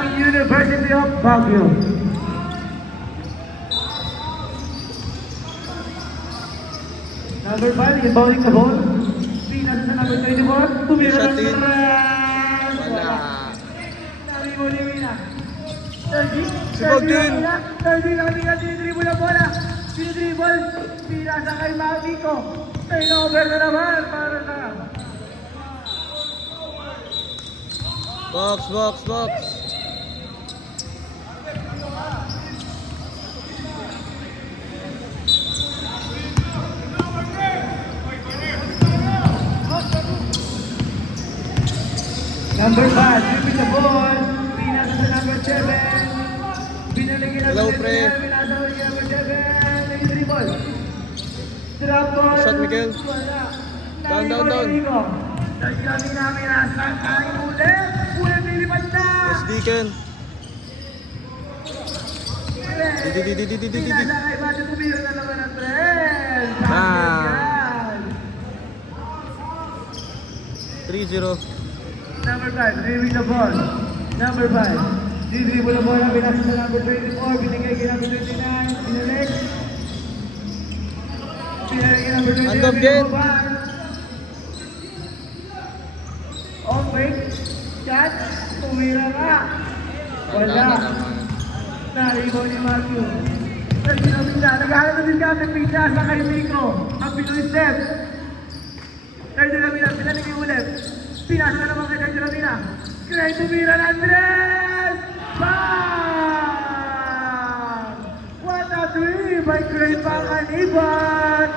ng University of Baguio. Number 5, inbounding the ball. Pinas sa number 24. Tumira ng Shot in. strand. Wala. Nari-Molina. Sibog din. Dinidribble ang bola. Dinidribble. Pinasa kay Mavico. Turnover na naman para sa... Box, box, box. Number 5, dribbling the ball. Pinasa sa number 7. Binalagyan Hello, natin pre. Pinasa sa number 7. Nag-dribble. Drop ball. Shot, Miguel. Wala. Down, down, down. Nagkami namin nasa ay ulit. Ulit nilipad na. Yes, Deacon. Di. Pinasa kay Bati tumira na naman ang tren. Ah. 3-0. Number 5, dribbling the ball. Number 5, dribble the ball. Binasa sa number 24. Binigay kay number 29. Binalik. Binalik kay number 29. Hand off din. On break. Shot. Tumira ka. Wala. Naribaw ni Matthew. Naghahanap na din kami pizza sa kay Miko. Ang Pinoy step. Kay Dilamina, pinalik yung ulit. Pinasa naman kay Kay Dilamina. Kay tumira ng Andres! Bang! What a three by Gray Panganiban!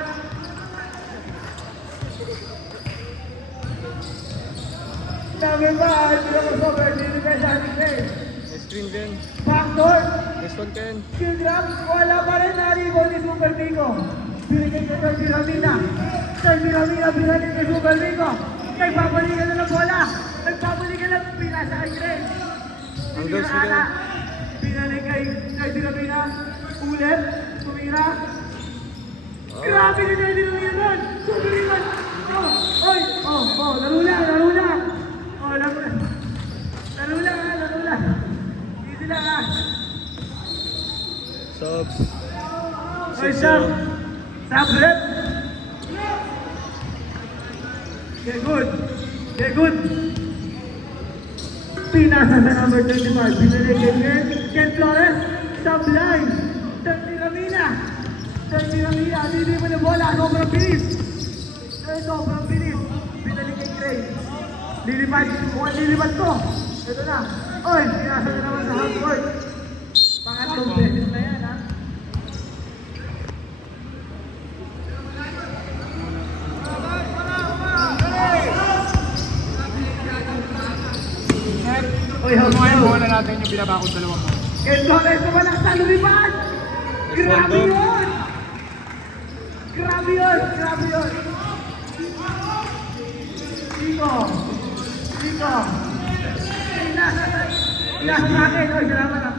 Number 5, pinakasover, dinibay sa ating place. Nice screen, Ken. Backdoor, Nice one, Ken. skill grab, wala pa rin, naribaw ni Super Pico. Binigay kay Kay Dilamina. Kay Dilamina, binigay kay Super Pico. Nagpapaligan na ng bola. Nagpapaligan na pinasa kay Gray. Ang goals, Miguel. Binalik kay Dilamina. Ulit. Tumira. Grabe ni Kay Dilamina nun. Sumiriman. Oy. Laro lang. Laro lang. Easy lang ha. Subs. Oy, Sam. Sam, rep. Get good. Pinasa sa number 25. Binalik kay Ken Flores. Sublime. Dilamina. Hindi mo na bola. Sobrang bilis. Binalik kay Gray. Lilipad ko. Ito na. Oy, pinasa na naman sa half court. Pangatlong beses na yan, ha? Oy, Ngayon, muna natin yung binabakot dalawang mo. Ken Flores naman ang salubipad! Grabe yun! Chico! Nasa sa akin! Oy, salamat na!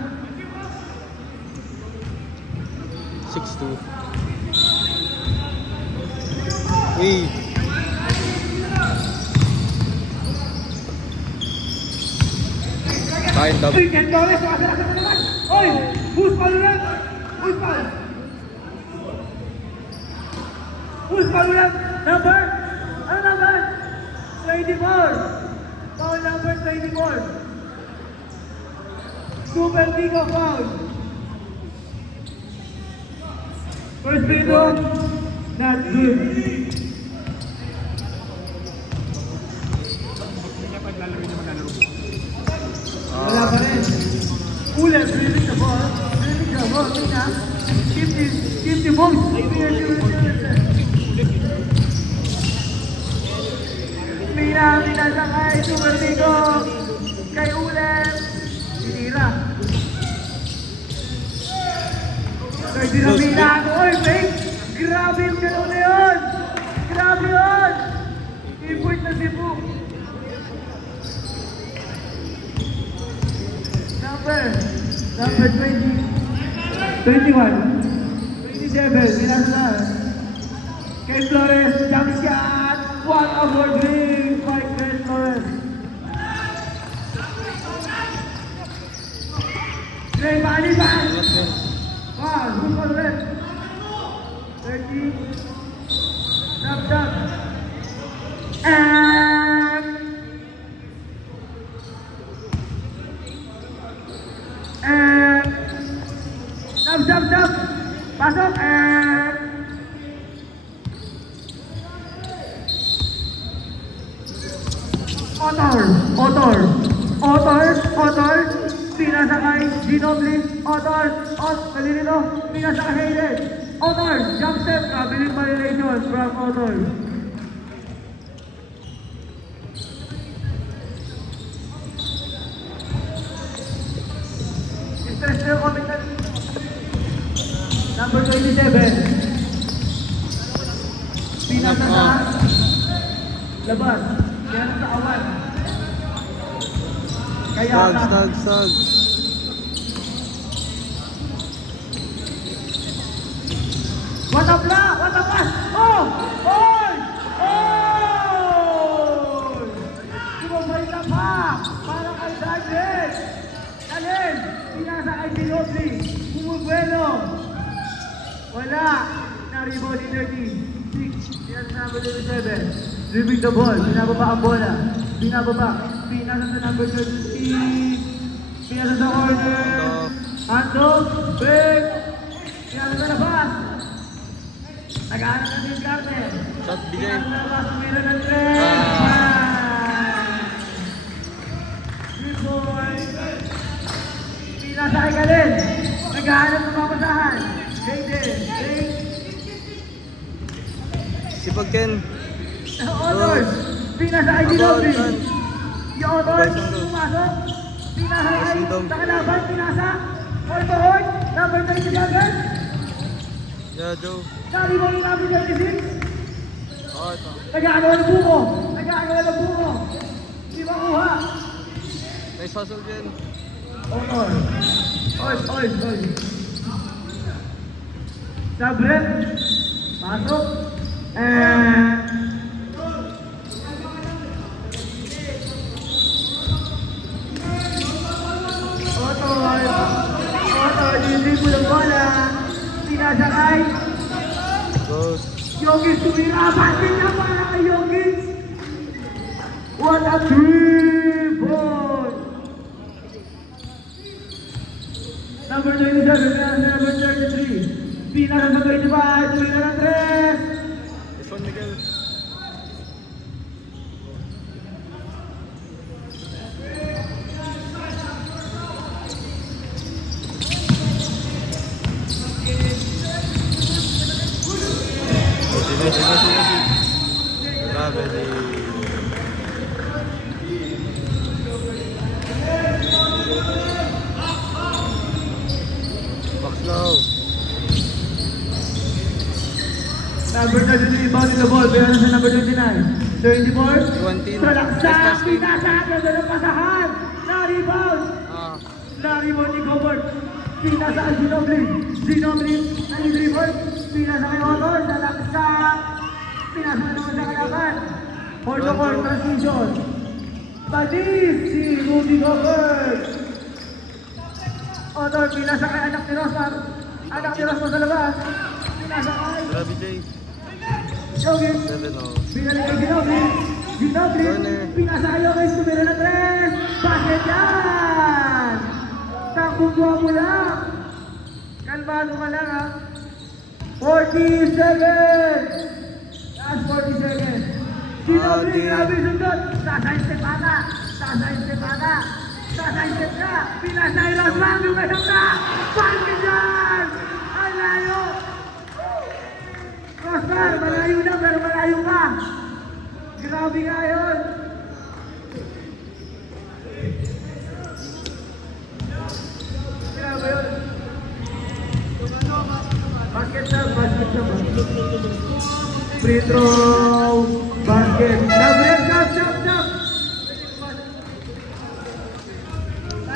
6-2. Uy. Fine, double. Uy, Ken Flores! Makasalasan na naman! Oy! Who's foul ulit? Number? Ano number? 24! Foul number 24! Super Pico foul! First free throw, not good. Kaya paglalaro niya maglalaro. Wala pa rin. Ulit, dribbling the ball. Mina. Keep the ball. Mina sa kay Super Pico. Kay Ulet. Sinira. Kay Dilamina. Oy, fake. Grabe yung gano'n na yun. Grabe yun. I-point na si Book. Number 20. 21. 27. Minasa. Ken Flores. Jump shot. One over three by Ken Flores. May paliban. Ingat din. Wow, good for red. 30. Jump. And jump. Pasok and Otor, pinasakay, Ginobili, Otor, Kalirino, pinasakay Hayden, Otor, jump step, kabiling violation from Otor. Stress na yung comment na number 27. Pinasakay, labas, kaya sa awan. Kaya Sag. What a pass! Oh! Sumabay na pa! Para kay Daniel! Dalin! Pinasa kay Ginobili! Bumubuelo! Wala! Naribo ni 36. Pinasa sa number 37. Dribbling the ball. Binababa ang bola. Pinasa sa number 30. Pinasa sa corner. Handoff. Break. Pinasa sa labas. Nag-aanap na din Carter. Shot bigay. Pinasa sa labas. Meron ng 3. Good boy. Pinasa kay Galen. Nag-aanap ng mapasahan. Hayden. Sipag Ken. Honors. Pinasa kay Ginobili. Abol, Yung Honors. Abol, Pumasok. Pinasa kay Sindong. sa kalaban. Pinasa. Hold to hold. Number 37. Yeah, Joe. Sari mo yung number 36. Oh, ito. Nag-aagawa ng buko. Di ba kuha? Nice hustle, Ken. Honor. Oy. Sabre. Pasok. And Otor, hindi mo ng bola. Pinasakay. Goes. Yogis tumira. Bakit na para kay Yogis? What a dribble! Number 27, number 33. Pinasa sa 25, tumira ng 3. This one, Miguel. Sige. Grabe si... Box low. Number 33, bounding the ball. Pero sa number 29. 34. 20. Sa laksa, Last game. pinasa, ganda ng pasahan. Na-rebound. Ah, Na-rebound ni Gobert. Pinasa kay Ginobili, na-dribble. Pinasa kay Otor, sa laksa. Pinasa naman sa kalaban. Hold to court, transition. Badis si Rudy Gobert. Otor, pinasa kay anak ni Rosmar. Anak ni Rosmar sa labas. Pinasa kay grabe, Jay. Yogis. 7, oh. Binalik kay Ginobili, Corner. pinasa kay Yogis, tumira na 3. Basket yan! Takbong mo lang. Kalmado ka lang ha. 40 seconds. Last 40 seconds. Ginobili, di. grabe sundot. Sasay step ata. Pinasa kay Rosman, lumayang na. Basket yan! Ang layo! Rosman, malayo na pero malayo ka. Grabe nga yun. Grabe yun. Basket na. Free throw. Basket. Jump.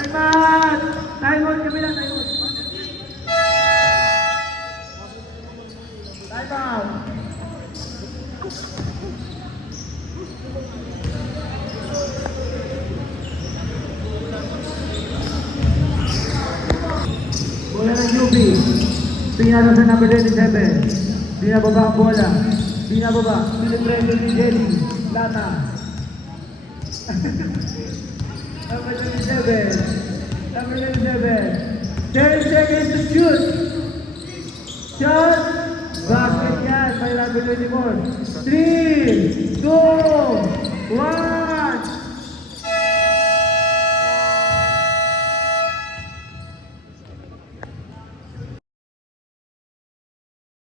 Time out kami lang. Time out. Pinasa sa number 27. Binababa ang bola. Binababa. Piniprendo ni Jelly. Lata. Number 27. Number 27. 10 seconds to shoot. Shot. Basket yan. By number 24. 3, 2, 1.